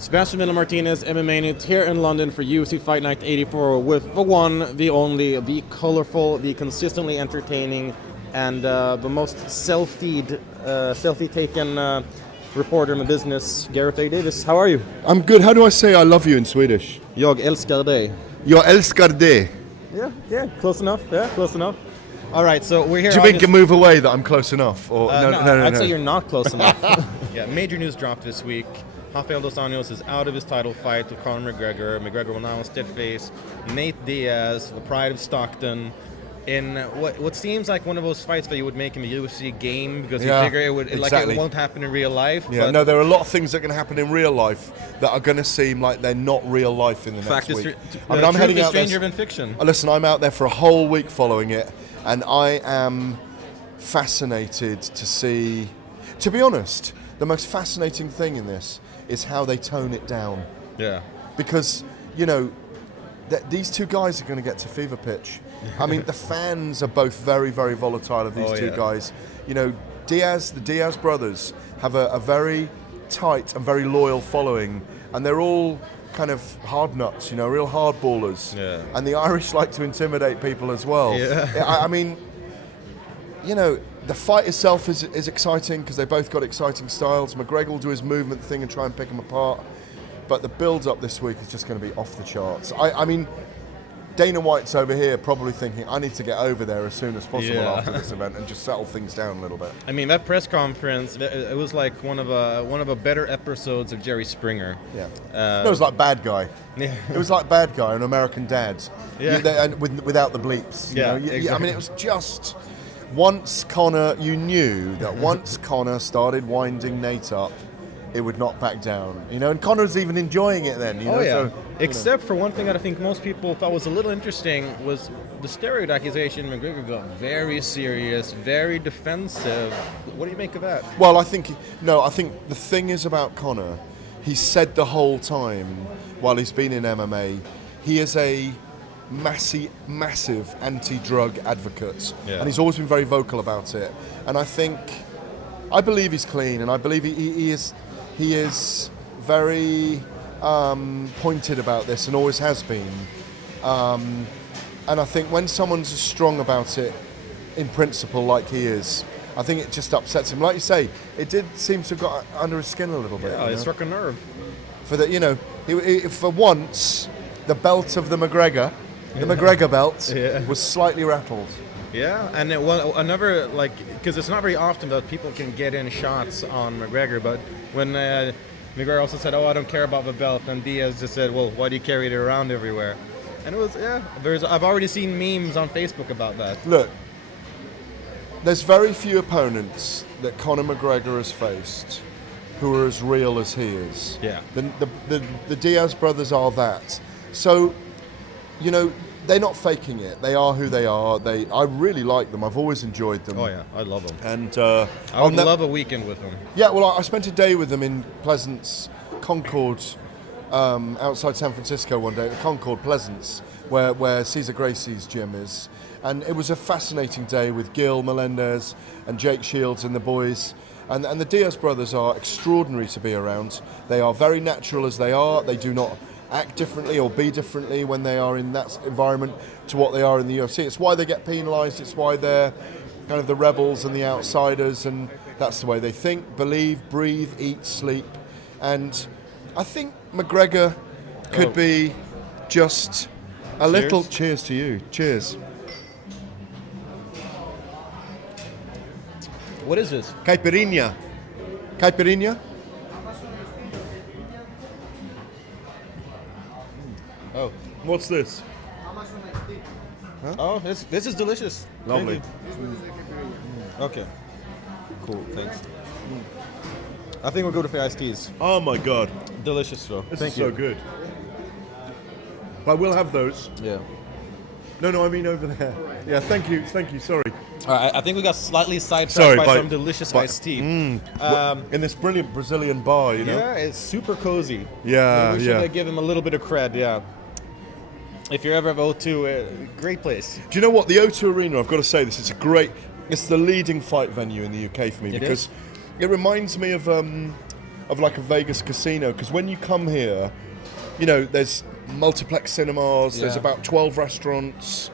Sebastian Miller Martinez, MMAnytt, here in London for UFC Fight Night 84 with the one, the only, the colorful, the consistently entertaining, and the most selfie-taken reporter in the business, Gareth A. Davies. How are you? I'm good. How do I say I love you in Swedish? Jag älskar dig. Jag älskar dig. Yeah, close enough. Yeah, close enough. All right, so we're here. Do you think you move away that I'm close enough? Or no, I'd say you're not close enough. Yeah, major news dropped this week. Rafael dos Anjos is out of his title fight with Conor McGregor. McGregor will now instead face Nate Diaz, the pride of Stockton, in what seems like one of those fights that you would make in the UFC game because you figure it would exactly. it won't happen in real life. Yeah, but no, there are a lot of things that can happen in real life that are going to seem like they're not real life in the next week. I'm heading out stranger than fiction. Listen, I'm out there for a whole week following it, and I am fascinated to see. To be honest, the most fascinating thing in this is how they tone it down. Yeah. Because, you know, these two guys are going to get to fever pitch. I mean, the fans are both very, very volatile of these two guys. You know, the Diaz brothers have a very tight and very loyal following, and they're all kind of hard nuts, you know, real hardballers. Yeah. And the Irish like to intimidate people as well. Yeah. I mean, you know, the fight itself is exciting because they both got exciting styles. McGregor will do his movement thing and try and pick them apart. But the build-up this week is just going to be off the charts. I mean, Dana White's over here probably thinking, I need to get over there as soon as possible after this event and just settle things down a little bit. I mean, that press conference, it was like one of the better episodes of Jerry Springer. Yeah. No, it was like Bad Guy. Yeah. It was like Bad Guy and American Dad. Yeah. And without the bleeps. Yeah, you know? exactly. I mean, it was just... Once Conor, you knew that once Conor started winding Nate up, it would not back down. You know, and Conor's even enjoying it then. You know, so, Except for one thing that I think most people thought was a little interesting was the steroid accusation. McGregor got very serious, very defensive. What do you make of that? Well, I think the thing is about Conor, he said the whole time while he's been in MMA, he is a massive anti-drug advocate, and he's always been very vocal about it. And I believe he's clean, and I believe he is very pointed about this, and always has been. And I think when someone's as strong about it in principle like he is, I think it just upsets him. Like you say, it did seem to have got under his skin a little bit. Yeah, it struck a nerve. For that, you know, for once, the belt of the McGregor belt was slightly rattled. Yeah, and another, like, because it's not very often that people can get in shots on McGregor, but when McGregor also said, I don't care about the belt, and Diaz just said, well, why do you carry it around everywhere? And it was, I've already seen memes on Facebook about that. Look, there's very few opponents that Conor McGregor has faced who are as real as he is. Yeah. The Diaz brothers are that. So, you know, they're not faking it. They are who they are. I really like them. I've always enjoyed them. Oh yeah, I love them. And I would love a weekend with them. Yeah, well, I spent a day with them in Pleasance, Concord, outside San Francisco one day, Concord, Pleasance, where Cesar Gracie's gym is. And it was a fascinating day with Gil Melendez and Jake Shields and the boys. And the Diaz brothers are extraordinary to be around. They are very natural as they are. They do not act differently or be differently when they are in that environment to what they are in the UFC. It's why they get penalised. It's why they're kind of the rebels and the outsiders, and that's the way they think, believe, breathe, eat, sleep. And I think McGregor could be just a little... Cheers to you. Cheers. What is this? Caipirinha. Caipirinha? Oh. What's this? Huh? Oh, this is delicious. Lovely. Okay. Cool, thanks. I think we'll go to the iced teas. Oh my God. Delicious though. This is so good. I will have those. Yeah. No, I mean over there. Yeah, thank you, sorry. All right, I think we got slightly sidetracked by some delicious iced tea. In this brilliant Brazilian bar, you know? Yeah, it's super cozy. Yeah, we should give him a little bit of cred, yeah. If you're ever at O2, great place. Do you know what? The O2 Arena, I've got to say this, it's the leading fight venue in the UK for me because it reminds me of of like a Vegas casino, because when you come here, you know, there's multiplex cinemas, there's about 12 restaurants,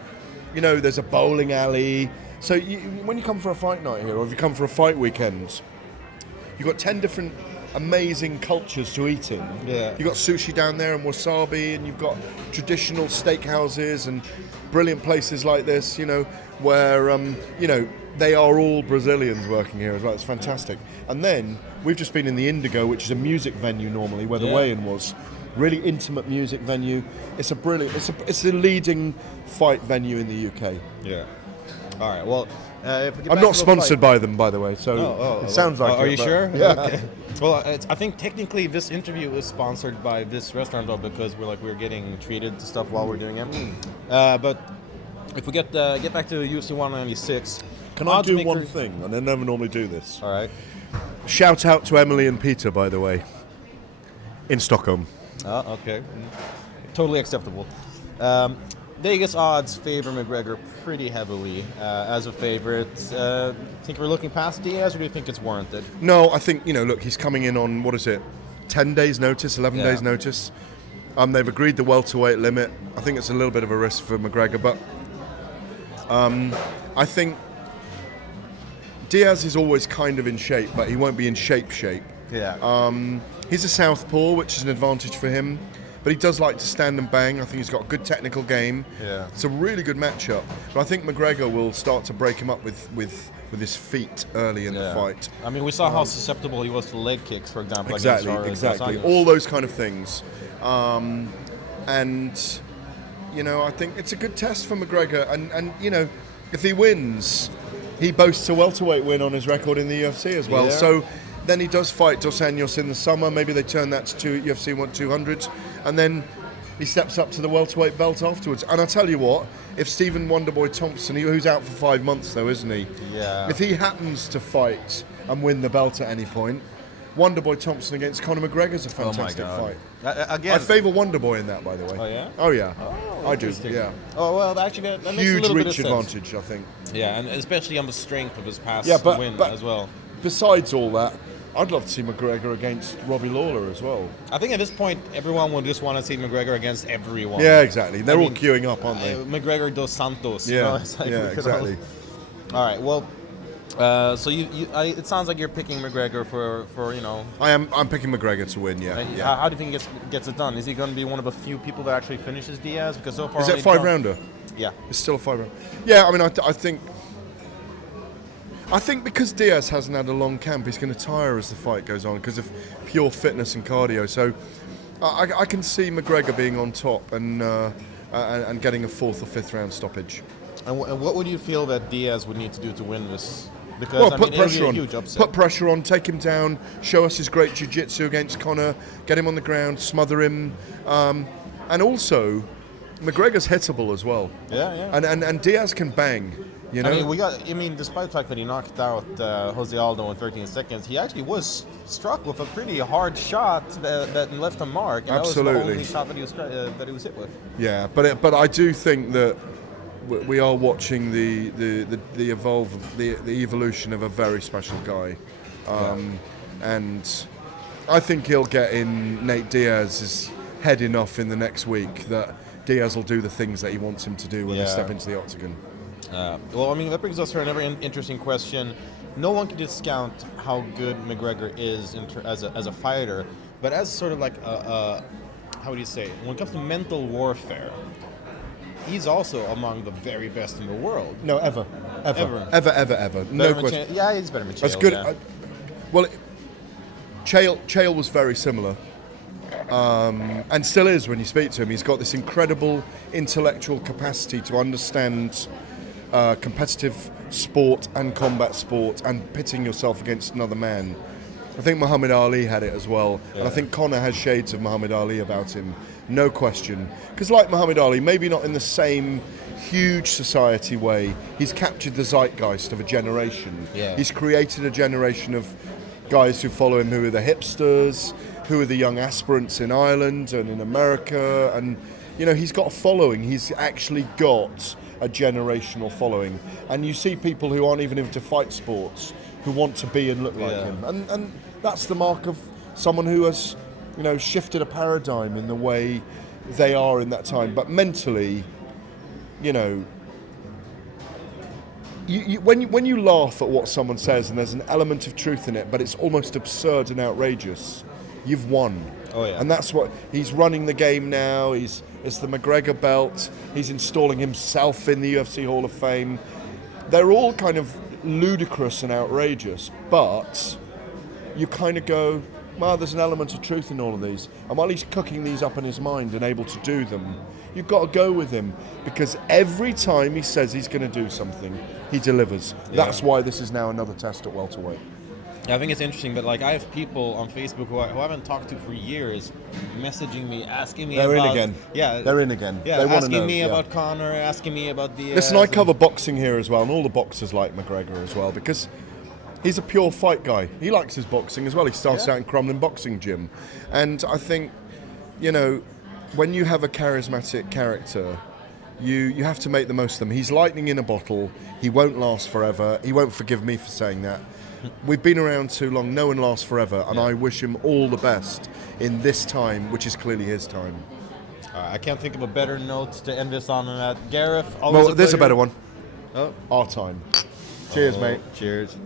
you know, there's a bowling alley. So when you come for a fight night here, or if you come for a fight weekend, you've got 10 different amazing cultures to eat in. Yeah. You've got sushi down there and wasabi, and you've got traditional steakhouses and brilliant places like this, you know, where, you know, they are all Brazilians working here as well. It's fantastic. And then we've just been in the Indigo, which is a music venue normally, where the weigh-in was. Really intimate music venue. It's a brilliant, it's the leading fight venue in the UK. Yeah. All right, well, I'm not sponsored by them, by the way, so it sounds like Are it, you but- sure? Yeah. Okay. Well, I think technically this interview is sponsored by this restaurant, though, because we're getting treated to stuff while we're doing it. But if we get back to UFC 196, Can I do one thing? And I never normally do this. All right. Shout out to Emily and Peter, by the way, in Stockholm. Okay. Totally acceptable. Vegas odds favor McGregor pretty heavily as a favorite. Think we're looking past Diaz, or do you think it's warranted? No, I think, you know, look, he's coming in on, 10 days notice, 11 days notice. They've agreed the welterweight limit. I think it's a little bit of a risk for McGregor, but I think Diaz is always kind of in shape, but he won't be in shape. Yeah. He's a southpaw, which is an advantage for him, but he does like to stand and bang. I think he's got a good technical game. Yeah. It's a really good matchup. But I think McGregor will start to break him up with his feet early in the fight. I mean, we saw how susceptible he was to leg kicks, for example. Exactly. All those kind of things. And, you know, I think it's a good test for McGregor. And you know, if he wins, he boasts a welterweight win on his record in the UFC as well. Yeah. So then he does fight Dos Anjos in the summer. Maybe they turn that to UFC 200. And then he steps up to the welterweight belt afterwards. And I tell you what, if Stephen Wonderboy Thompson, who's out for 5 months though, isn't he? Yeah. If he happens to fight and win the belt at any point, Wonderboy Thompson against Conor McGregor is a fantastic fight. Again. I favour Wonderboy in that, by the way. Oh, yeah? Oh, yeah. Oh, I do, interesting. yeah. Oh, well, actually, that makes a Huge little bit of reach sense. advantage, I think. Yeah, and especially on the strength of his past Yeah, win but as well. Besides all that, I'd love to see McGregor against Robbie Lawler as well. I think at this point, everyone will just want to see McGregor against everyone. Yeah, exactly. They're all mean, queuing up, aren't they? McGregor dos Santos. Yeah, you know? It's like, yeah, exactly. All right, well, so it sounds like you're picking McGregor for you know. I'm picking McGregor to win, yeah. And yeah. How do you think he gets it done? Is he going to be one of the few people that actually finishes Diaz? Because so far, Is it a 5-rounder? Yeah. It's still a 5-rounder. Yeah, I mean, I think because Diaz hasn't had a long camp, he's going to tire as the fight goes on because of pure fitness and cardio. So I can see McGregor being on top and getting a 4th or 5th round stoppage. And what would you feel that Diaz would need to do to win this? Because Well, I put mean, it'll be pressure a on. huge upset. Put pressure on. Take him down. Show us his great jiu-jitsu against Conor. Get him on the ground. Smother him. And also, McGregor's hittable as well. Yeah, yeah. And Diaz can bang. You know. I mean, despite the fact that he knocked out Jose Aldo in 13 seconds, he actually was struck with a pretty hard shot that left a mark. And Absolutely. That was the only shot that he was hit with. Yeah, but I do think that we are watching the evolution of a very special guy, and I think he'll get in Nate Diaz's head enough in the next week that Diaz will do the things that he wants him to do when they step into the octagon. Well, I mean, that brings us to another interesting question. No one can discount how good McGregor is as a fighter, but as sort of like how would you say? When it comes to mental warfare, he's also among the very best in the world. No, ever. No Better question. Yeah, he's better than Chael. That's good. Yeah. Chael was very similar, and still is when you speak to him. He's got this incredible intellectual capacity to understand competitive sport and combat sport and pitting yourself against another man. I think Muhammad Ali had it as well, and I think Conor has shades of Muhammad Ali about him, no question. Because like Muhammad Ali, maybe not in the same huge society way, he's captured the zeitgeist of a generation. Yeah. He's created a generation of guys who follow him, who are the hipsters, who are the young aspirants in Ireland and in America, and you know, he's got a following. He's actually got a generational following, and you see people who aren't even into fight sports who want to be and look like him, and that's the mark of someone who has, shifted a paradigm in the way they are in that time. But mentally, when you laugh at what someone says and there's an element of truth in it, but it's almost absurd and outrageous, you've won. Oh yeah. And that's what he's running the game now. It's the McGregor belt. He's installing himself in the UFC Hall of Fame. They're all kind of ludicrous and outrageous, but you kind of go, well, there's an element of truth in all of these. And while he's cooking these up in his mind and able to do them, you've got to go with him, because every time he says he's going to do something, he delivers. Yeah. That's why this is now another test at welterweight. I think it's interesting that I have people on Facebook who I haven't talked to for years messaging me, asking me They're about... in again. Yeah. They're in again. Yeah, they want to asking know. me about Conor, asking me about the... Listen, I cover boxing here as well, and all the boxers like McGregor as well, because he's a pure fight guy. He likes his boxing as well. He starts out in Crumlin Boxing Gym. And I think, when you have a charismatic character, you have to make the most of them. He's lightning in a bottle. He won't last forever. He won't forgive me for saying that. We've been around too long. No one lasts forever, and I wish him all the best in this time, which is clearly his time. I can't think of a better note to end this on than that. Gareth, Well, there's a better one. Oh. Our time. Cheers, mate. Cheers.